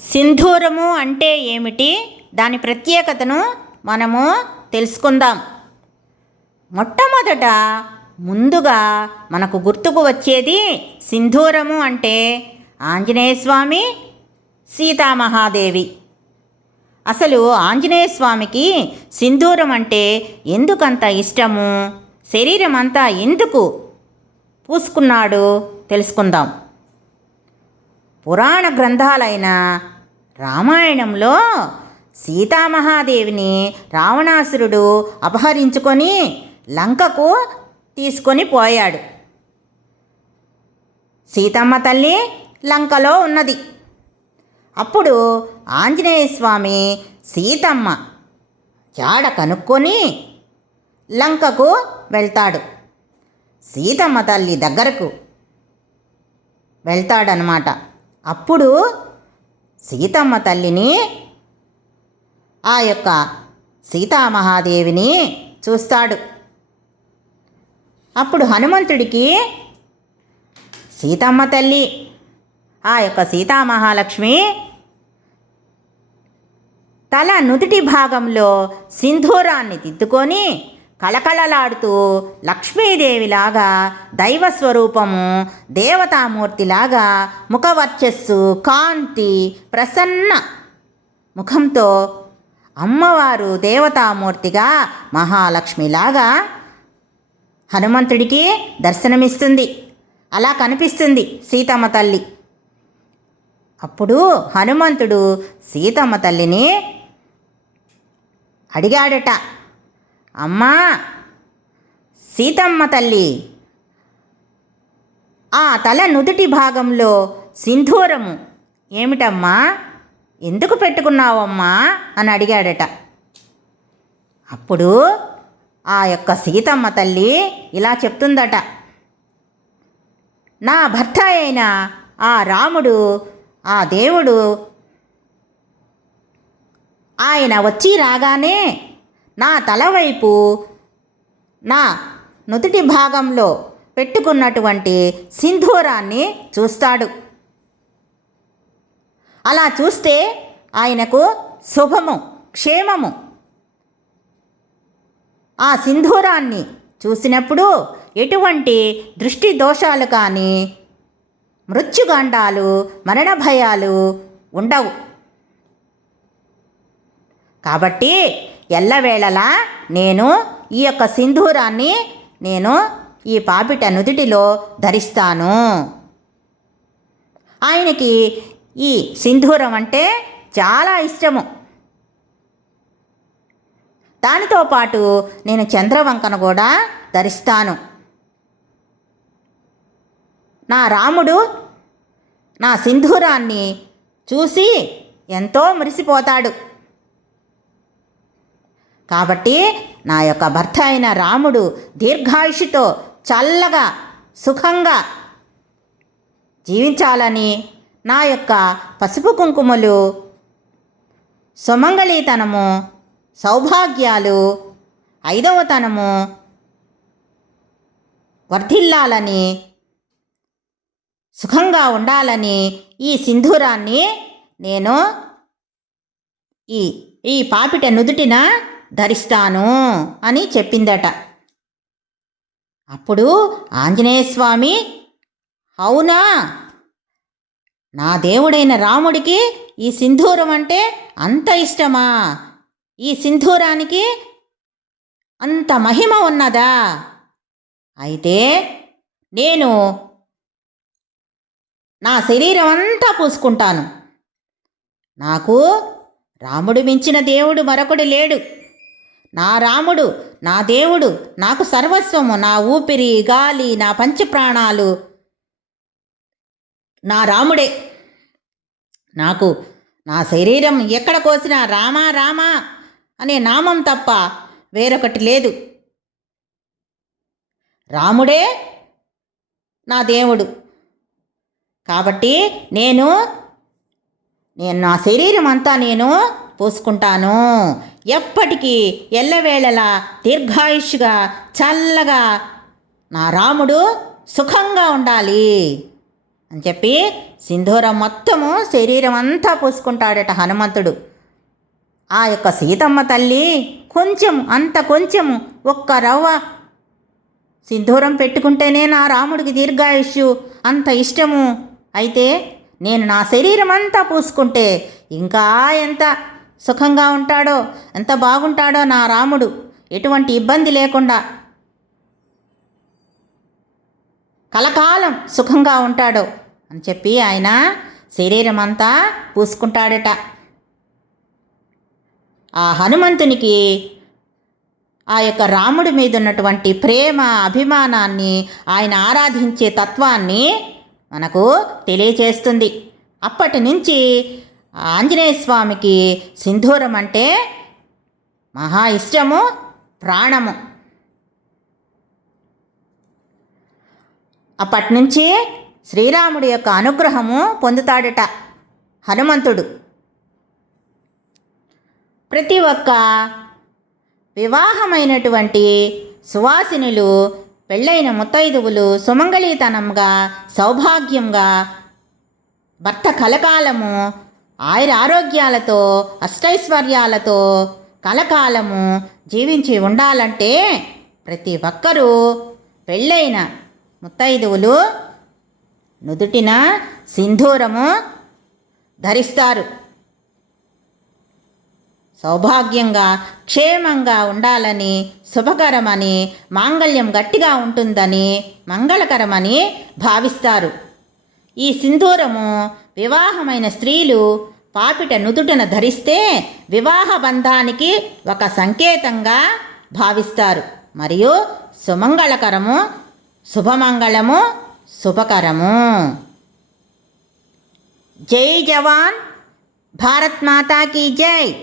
సింధూరము అంటే ఏమిటి? దాని ప్రత్యేకతను మనము తెలుసుకుందాం. మొట్టమొదట ముందుగా మనకు గుర్తుకు వచ్చేది సింధూరము అంటే ఆంజనేయ స్వామి సీతామహాదేవి. అసలు ఆంజనేయ స్వామికి సింధూరం అంటే ఎందుకంత ఇష్టము? శరీరం అంతా ఎందుకు పూసుకున్నాడు? తెలుసుకుందాం. పురాణ గ్రంథాలైన రామాయణంలో సీతామహాదేవిని రావణాసురుడు అపహరించుకొని లంకకు తీసుకొని పోయాడు. సీతమ్మ తల్లి లంకలో ఉన్నది. అప్పుడు ఆంజనేయ స్వామి సీతమ్మ జాడ కనుక్కొని లంకకు వెళ్తాడు. సీతమ్మ తల్లి దగ్గరకు వెళ్తాడనమాట అప్పుడు సీతమ్మ తల్లిని ఆ యొక్క సీతామహాదేవిని చూస్తాడు. అప్పుడు హనుమంతుడికి సీతమ్మ తల్లి ఆ యొక్క సీతామహాలక్ష్మి తల నుదుటి భాగంలో సింధూరాన్ని దిద్దుకొని కళకళలాడుతూ లక్ష్మీదేవిలాగా దైవ స్వరూపము దేవతామూర్తిలాగా ముఖవర్చస్సు కాంతి ప్రసన్న ముఖంతో అమ్మవారు దేవతామూర్తిగా మహాలక్ష్మిలాగా హనుమంతుడికి దర్శనమిస్తుంది. అలా కనిపిస్తుంది సీతమ్మ తల్లి. అప్పుడు హనుమంతుడు సీతమ్మ తల్లిని అడిగాడట. అమ్మా! సీతమ్మ తల్లి! ఆ తల నుదుటి భాగంలో సింధూరము. ఏమిటమ్మా? ఎందుకు పెట్టుకున్నావమ్మా? అని అడిగాడట. అప్పుడు ఆ యొక్క సీతమ్మ తల్లి ఇలా చెప్తుందట. నా భర్త అయిన ఆ రాముడు ఆ దేవుడు ఆయన వచ్చి రాగానే నా తల వైపు నా నుదుటి భాగంలో పెట్టుకున్నటువంటి సింధూరాన్ని చూస్తాడు. అలా చూస్తే ఆయనకు శుభము క్షేమము. ఆ సింధూరాన్ని చూసినప్పుడు ఎటువంటి దృష్టి దోషాలు కానీ మృత్యుగాండాలు మరణ భయాలు ఉండవు. కాబట్టి ఎల్లవేళలా నేను ఈ యొక్క సింధూరాన్ని నేను ఈ పాపిట నుదుటిలో ధరిస్తాను. ఆయనకి ఈ సింధూరం అంటే చాలా ఇష్టము. దానితో పాటు నేను చంద్రవంకను కూడా ధరిస్తాను. నా రాముడు నా సింధూరాన్ని చూసి ఎంతో మురిసిపోతాడు. కాబట్టి నా యొక్క భర్త అయిన రాముడు దీర్ఘాయుషుతో చల్లగా సుఖంగా జీవించాలని నా యొక్క పసుపు కుంకుమలు సుమంగళీతనము సౌభాగ్యాలు ఐదవతనము వర్ధిల్లాలని సుఖంగా ఉండాలని ఈ సింధూరాన్ని నేను ఈ ఈ పాపిట నుదుటిన ధరిస్తాను అని చెప్పిందట. అప్పుడు ఆంజనేయస్వామి అవునా? నా దేవుడైన రాముడికి ఈ సింధూరం అంటే అంత ఇష్టమా? ఈ సింధూరానికి అంత మహిమ ఉన్నదా? అయితే నేను నా శరీరం అంతా పూసుకుంటాను. నాకు రాముడు మించిన దేవుడు మరొకడు లేడు. నా రాముడు నా దేవుడు నాకు సర్వస్వము నా ఊపిరి గాలి నా పంచప్రాణాలు నా రాముడే. నాకు నా శరీరం ఎక్కడ కోసినా రామా రామా అనే నామం తప్ప వేరొకటి లేదు. రాముడే నా దేవుడు. కాబట్టి నేను నేను నా శరీరం అంతా నేను పోసుకుంటాను. ఎప్పటికీ ఎల్లవేళలా దీర్ఘాయుష్గా చల్లగా నా రాముడు సుఖంగా ఉండాలి అని చెప్పి సింధూరం మొత్తము శరీరం అంతా పూసుకుంటాడట హనుమంతుడు. ఆ యొక్క సీతమ్మ తల్లి కొంచెం అంత కొంచెము ఒక్క రవ్వ సింధూరం పెట్టుకుంటేనే నా రాముడికి దీర్ఘాయుష్యు అంత ఇష్టము. అయితే నేను నా శరీరం అంతా పూసుకుంటే ఇంకా ఎంత సుఖంగా ఉంటాడో? ఎంత బాగుంటాడో నా రాముడు. ఎటువంటి ఇబ్బంది లేకుండా. కలకాలం సుఖంగా ఉంటాడో? అని చెప్పి ఆయన శరీరం అంతా పూసుకుంటాడట. ఆ హనుమంతునికి ఆ యొక్క రాముడి మీద ఉన్నటువంటి ప్రేమ అభిమానాన్ని ఆయన ఆరాధించే తత్వాన్ని మనకు తెలియచేస్తుంది. అప్పటి నుంచి ఆంజనేయ స్వామికి సింధూరం అంటే మహా ఇష్టము ప్రాణము. అప్పటి నుంచి శ్రీరాముడి యొక్క అనుగ్రహము పొందుతాడట హనుమంతుడు. ప్రతి ఒక్క వివాహమైనటువంటి సువాసినులు పెళ్ళైన ముత్తైదువులు సుమంగళితనంగా సౌభాగ్యంగా భర్త కలకాలము ఆయుర ఆరోగ్యాలతో అష్టైశ్వర్యాలతో కలకాలము జీవించి ఉండాలంటే ప్రతి ఒక్కరూ పెళ్ళైన ముత్తైదువులు నుదుటిన సింధూరము ధరిస్తారు. సౌభాగ్యంగా క్షేమంగా ఉండాలని శుభకరమని మాంగళ్యం గట్టిగా ఉంటుందని మంగళకరమని భావిస్తారు. ఈ సింధూరము వివాహమైన స్త్రీలు పాపిట నుదుటన ధరిస్తే వివాహ బంధానికి ఒక సంకేతంగా భావిస్తారు. మరియు సుమంగళకరము శుభమంగళము శుభకరము. జై జవాన్ భారత్ మాతాకి జై.